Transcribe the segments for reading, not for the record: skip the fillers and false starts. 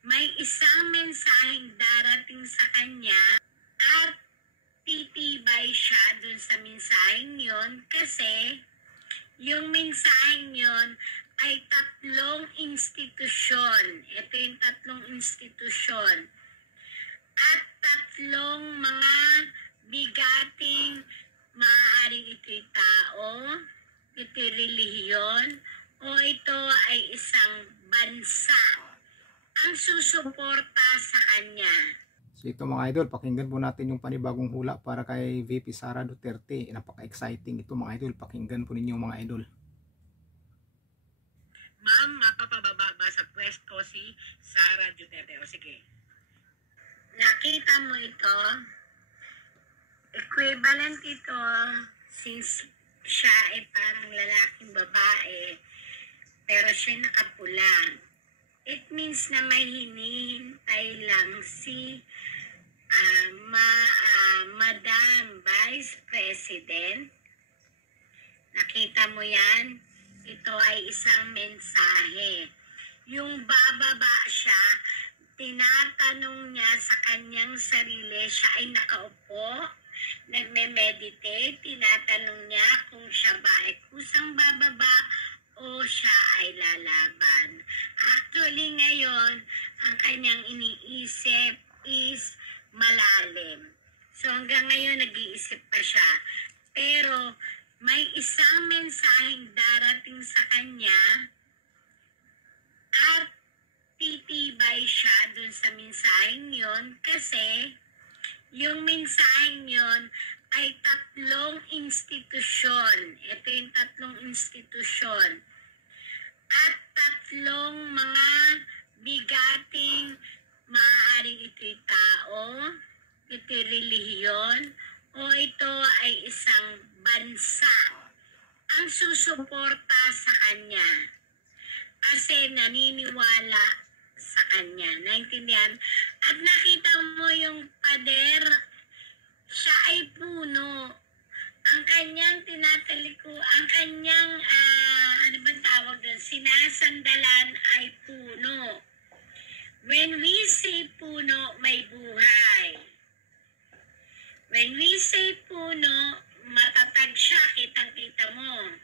may isang mensaheng darating sa kanya at titibay siya dun sa mensaheng yon kasi yung mensaheng yon ay tatlong institusyon. Ito yung tatlong institusyon. At tatlong mga bigating maaaring ito'y tao, ito'y relihiyon, o ito ay isang bansa ang susuporta sa kanya. So ito mga idol, pakinggan po natin yung panibagong hula para kay VP Sara Duterte. Napaka-exciting ito mga idol, pakinggan po ninyo mga idol. Ma'am, mapapababa ba sa pwesto si Sara Duterte? O sige. Nakita mo ito? Equivalent ito since siya ay parang lalaking babae pero siya nakapula. It means na may hinihintay lang si Madam Vice President. Nakita mo yan? Ito ay isang mensahe. Yung bababa siya, tinatanong niya sa kanyang sarili, siya ay nakaupo, nagme-meditate, tinatanong niya kung siya ba ay kusang bababa o siya ay lalaban. Actually ngayon, ang kanyang iniisip is malalim. So hanggang ngayon nag-iisip pa siya. Pero may isang mensaheng darating sa kanya at titibay siya dun sa mensaheng yon kasi yung mensaheng yon ay tatlong institusyon. Ito yung tatlong institusyon. At tatlong mga bigating maaaring ito'y tao, ito'y relihiyon, o ito ay isang bansa ang susuporta sa kanya kasi naniniwala sa kanya. Naintindihan? At nakita mo yung pader, siya ay puno. Ang kanyang ang kanyang, ano ba tawag doon? Sinasandalan ay puno. When we say puno, may buhay. When we say puno, matatag siya, kitang-kita mo.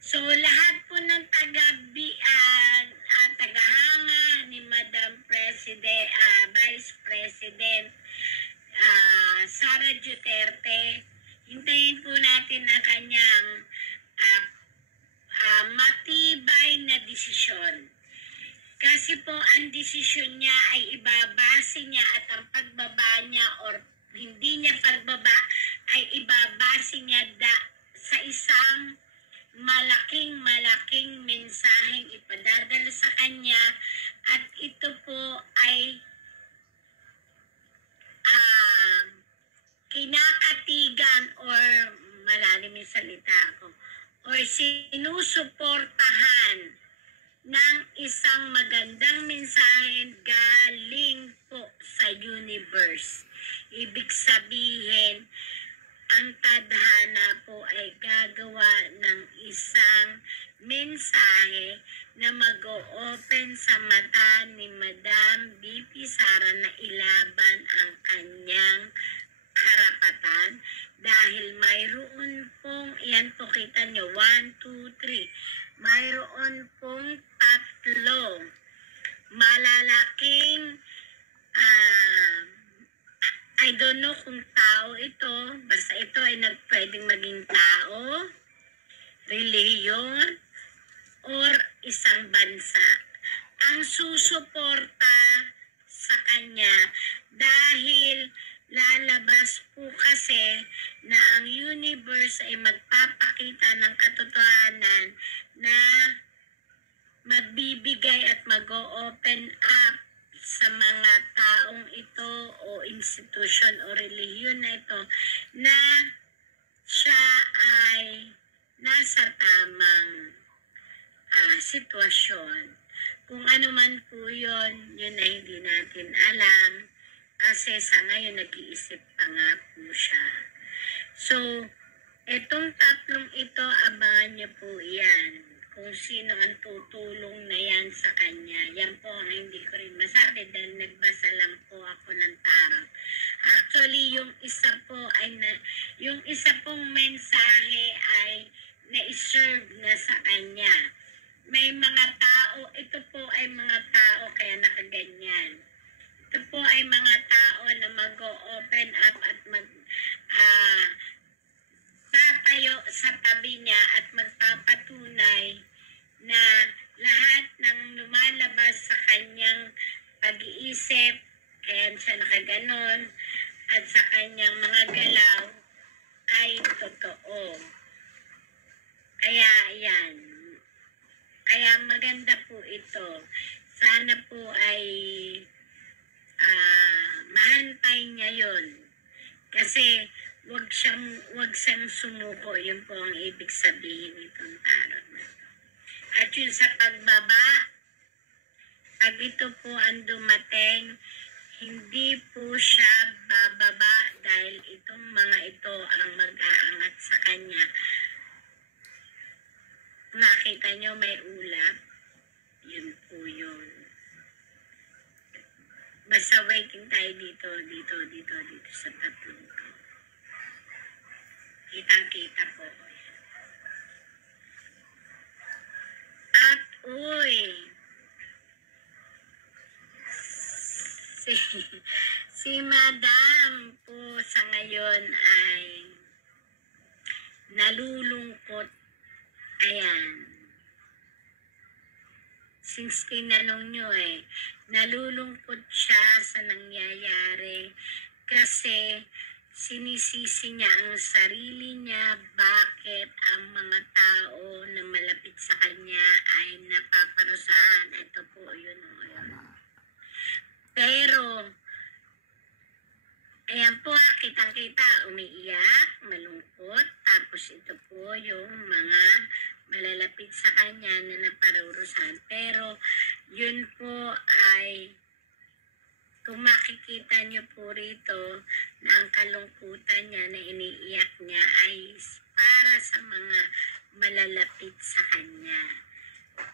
So, lahat po ng tagahanga ni Madam President, Vice President Sara Duterte, hintayin po natin ang kanyang matibay na desisyon. Kasi po, ang desisyon niya ay ibabase niya at ang pagbaba niya or hindi niya pagbaba ay ibabase niya sa isang malaking mensaheng ipadadala sa kanya at ito po ay kinakatigan or malalim yung salita ko or sinusuportahan ng isang magandang mensahe galing po sa universe. Ibig sabihin, ang tadhana po ay gagawa ng isang mensahe na mag-o-open sa mata ni Madam VP Sara na ilaban ang kanyang karapatan dahil mayroon pong, yan po kita nyo, 1, 2, 3, mayroon pong tatlo malalaking I don't know kung tao ito, basta ito ay pwedeng maging tao, relihiyon, or isang bansa. Ang susuporta sa kanya dahil lalabas po kasi na ang universe ay magpapakita ng katotohanan na magbibigay at mag-o-open up sa mga taong ito o institution o relihiyon na ito na siya ay nasa tamang sitwasyon. Kung ano man po yun ay hindi natin alam kasi sa ngayon nag-iisip pa nga po siya. So, itong tatlong ito, abangan niyo po yan. Kung sino ang tutulong na yan sa kanya. Yan po ang hindi ko rin masarap. kaya nakaganyan. Ito po ay mga tao na mag-open up at tatayo sa tabi niya at magpapatunay na lahat ng lumalabas sa kanyang pag-iisip, kaya siya nakaganon, at sa kanyang mga galaw ay totoo. Kaya yan. Kaya maganda po ito. Sana po ay mahantay niya yun. Kasi wag siyang sumuko. Yun po ang ibig sabihin itong tarot na ito. At yun sa pagbaba, pag ito po ang dumating, hindi po siya bababa dahil itong mga ito ang mag-aangat sa kanya. Nakita nyo may ulap? Yun po yun. Basta waiting tayo dito sa tatlong to. Kitang-kita po. At uy, si Madam po sa ngayon ay nalulungkot. Ayan. Since tinanong nyo nalulungkot siya sa nangyayari kasi sinisisi niya ang sarili niya bakit ang mga tao na malapit sa kanya ay napaparusahan. Ito po yun. Pero, ayan po, kitang-kita, umiiyak, malungkot, tapos ito po yung mga malalapit sa kanya na naparurusahan. Pero, yun po ay, kung makikita nyo po rito, na ang kalungkutan niya na iniiyak niya ay para sa mga malalapit sa kanya.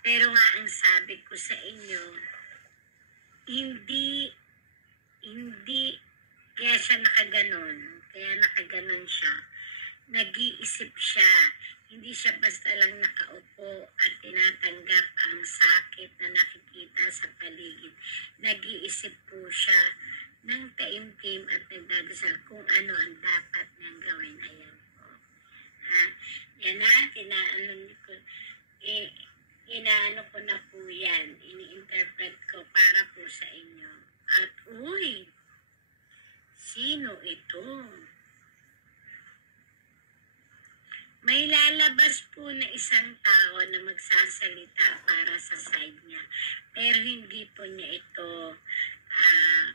Pero nga, ang sabi ko sa inyo, hindi kaya siya nakaganon siya. Nag-iisip siya. Hindi siya basta lang nakaupo at tinatanggap ang sakit na nakikita sa paligid. Nag-iisip po siya ng taimtim at nagdadasal kung ano ang dapat niyang gawin. Ayan po. Yan inaano ko na po yan. Ini-interpret ko para po sa inyo. At uy, sino ito? May lalabas po na isang tao na magsasalita para sa side niya. Pero hindi po niya ito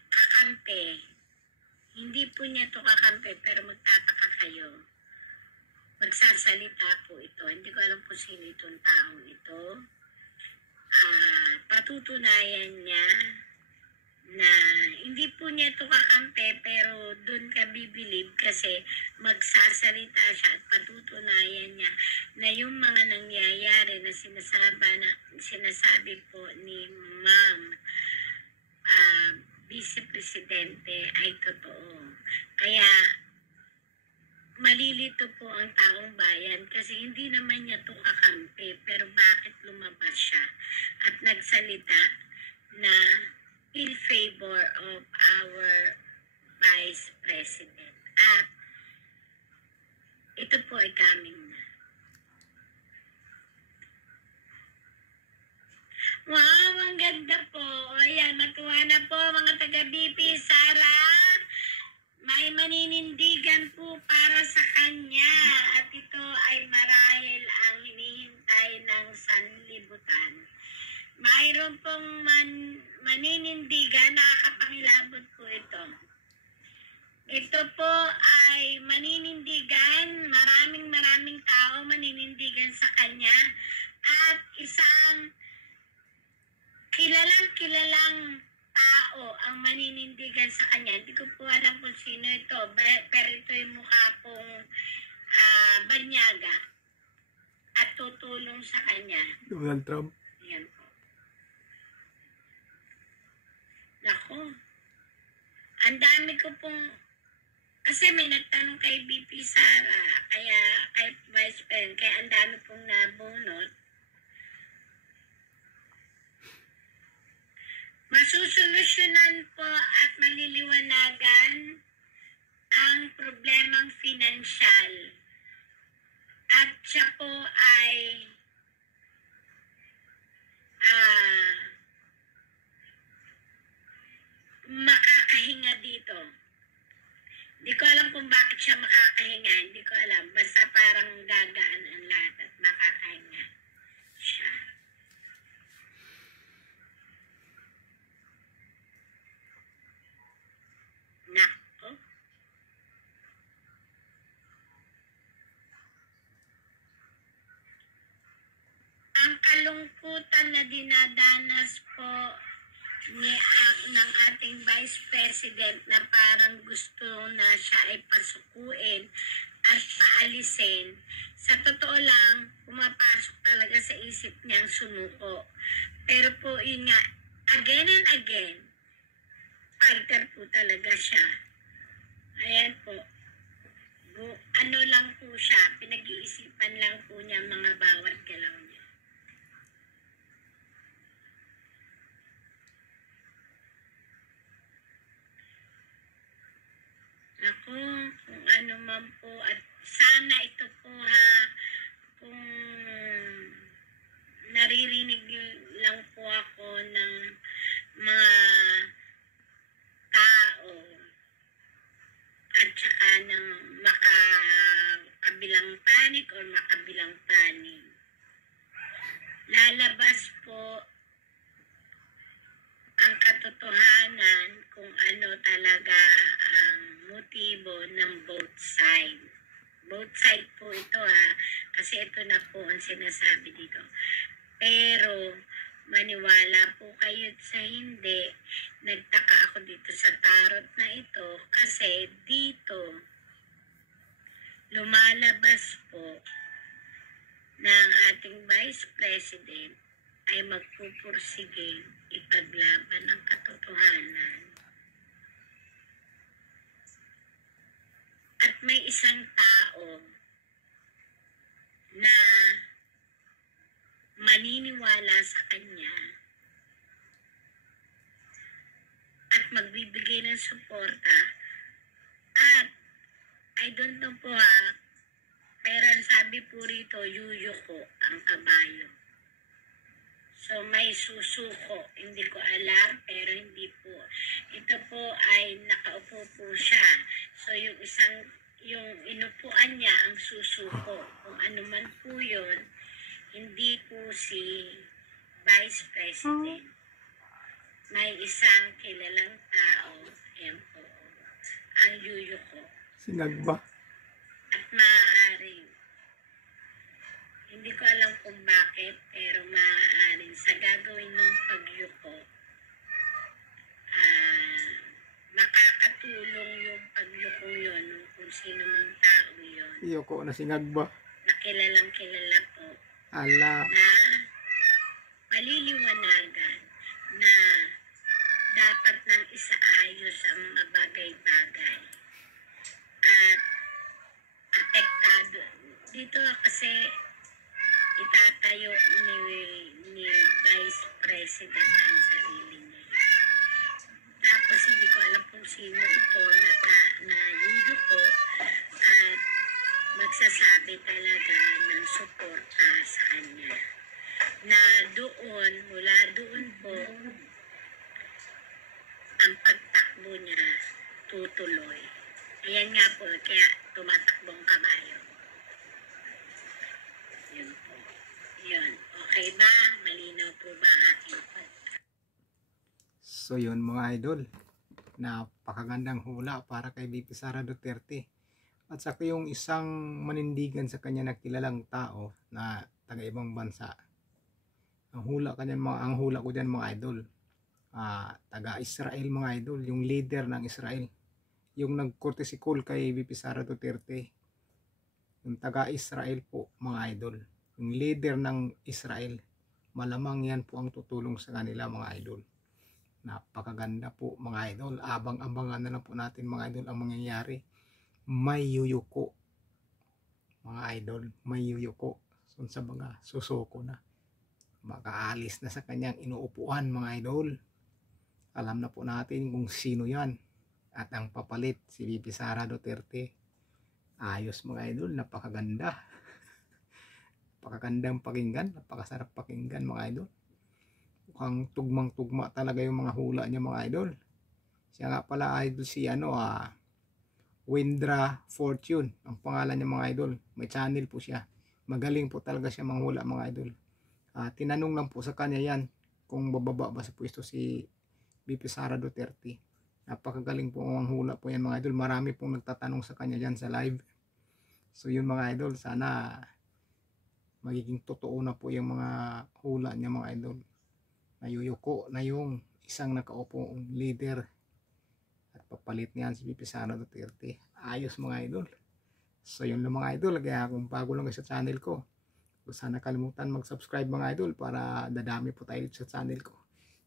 kakampi. Hindi po niya ito kakampi, pero magtataka kayo. Magsasalita po ito. Hindi ko alam kung sino itong taong ito. Patutunayan niya na hindi po niya ito kakampi, pero doon ka bibilib kasi magsasalita siya at patutunayan niya na yung mga nangyayari na sinasabi po ni Ma'am Vice Presidente ay totoo. Kaya malilito po ang taong bayan kasi hindi naman niya ito kakampi, pero bakit lumabas siya at nagsalita na in favor of our Vice President. At ito po ay coming na. Wow, ang ganda po. Ayan, matuwa na po mga taga-BP. Sara, may maninindigan po para sa kanya. At ito ay marahil ang hinihintay ng sanlibutan. Mayroon pong maninindigan, nakakapangilabot po ito. Ito po ay maninindigan, maraming tao maninindigan sa kanya. At isang kilalang tao ang maninindigan sa kanya. Hindi ko po alam kung sino ito, pero ito yung mukha pong banyaga at tutulong sa kanya. Donald Trump. Ayan po. Naku, ang dami ko pong, kasi may nagtanong kay BP Sara, kaya kay Vice President, kaya ang dami pong nabunot. masolusyonan po at maliliwanagan ang problemang finansyal. At siya po ay makakahinga dito. Hindi ko alam kung bakit siya makakahinga. Hindi ko alam. Basta parang gagaan ang lahat at makakahinga siya. Nako. Ang kalungkutan na dinadanas po ng ating Vice President na parang gusto na siya ay pasukuin at paalisin. Sa totoo lang, pumapasok talaga sa isip niyang sumuko. Pero po yun nga, again and again, fighter po talaga siya. Ayan po. Ano lang po siya, pinag-iisipan lang po niya mga bawat galaw niya. Ako, kung ano man po, at sana ito po kung naririnig lang po ako ng mga tao at saka ng makabilang panig o makabilang panig. Lalabas po ang katotohanan kung ano talaga ang motibo ng both side. Both side po ito kasi ito na po ang sinasabi dito. Pero maniwala po kayo sa hindi, nagtaka ako dito sa tarot na ito kasi dito lumalabas po na ang ating Vice President ay magpupursiging ipaglaban ang katotohanan. At may isang tao na maniniwala sa kanya at magbibigay ng suporta. At I don't know po pero sabi po rito, yuyuko ang kabayo. So may susuko, hindi ko alam, pero hindi po. Ito po ay nakaupo po siya. So yung inupuan niya ang susuko. Kung ano man po yun, hindi po si Vice President. May isang kilalang tao, yan po, ang yuyuko. Sinagba. At maaaring, hindi ko alam kung bakit, pero maaaring sa gagawin ng pagyuko, makakatulong yung pagyuko yun, kung sino mang tao yun. Iyoko na sinagba. Na kilalang kilala po. Ala. Na maliliwanagan na dapat nang isaayos ang mga bagay-bagay. At apektado. Dito kasi itatayo ni Vice President ang sarili niya. Tapos hindi ko alam kung sino ito na yuyuko at magsasabi talaga ng suporta sa kanya. Na doon, mula doon po, ang pagtakbo niya tutuloy. Ayan nga po, kaya tumatakbong kabayo. Yun po. Yun. Okay ba? Malinaw po ba ang aking podcast? So yun mga idol, napakagandang hula para kay VP Sara Duterte. At saka yung isang manindigan sa kanya na kilalang tao na taga-ibang bansa. Ang hula ko diyan mga idol, taga-Israel mga idol, yung leader ng Israel. Yung nag-courtesy call kay VP Sara Duterte. Yung taga-Israel po mga idol. Yung leader ng Israel. Malamang yan po ang tutulong sa kanila mga idol. Napakaganda po mga idol. Abang-abangan na lang po natin mga idol ang mangyayari. May yuyuko. Mga idol, may yuyuko. So, sa mga susuko na. Makaalis na sa kanyang inuupuan mga idol. Alam na po natin kung sino yan. At ang papalit, si VP Sara Duterte. Ayos mga idol, napakaganda. Napakagandang pakinggan, napakasarap pakinggan mga idol. Mukhang tugmang-tugma talaga yung mga hula niya mga idol. Siya nga pala idol si Windra Fortune. Ang pangalan niya mga idol. May channel po siya. Magaling po talaga siya manghula mga idol. Tinanong lang po sa kanya yan kung bababa ba sa pwesto si VP Sara Duterte. Napakagaling po ang hula po yan mga idol. Marami pong nagtatanong sa kanya dyan sa live. So yun mga idol, sana magiging totoo na po yung mga hula niya mga idol. Nayuyuko na yung isang nakaupong leader at papalit niyan si VP Sara Duterte. Ayos mga idol. So yun lang mga idol. Kaya kung bago lang sa channel ko, sana kalimutan mag-subscribe mga idol para dadami po tayo sa channel ko.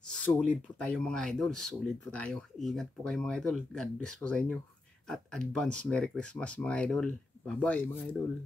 Solid po tayo mga idol. Solid po tayo. Ingat po kayo mga idol. God bless po sa inyo. At advance Merry Christmas mga idol. Bye bye mga idol.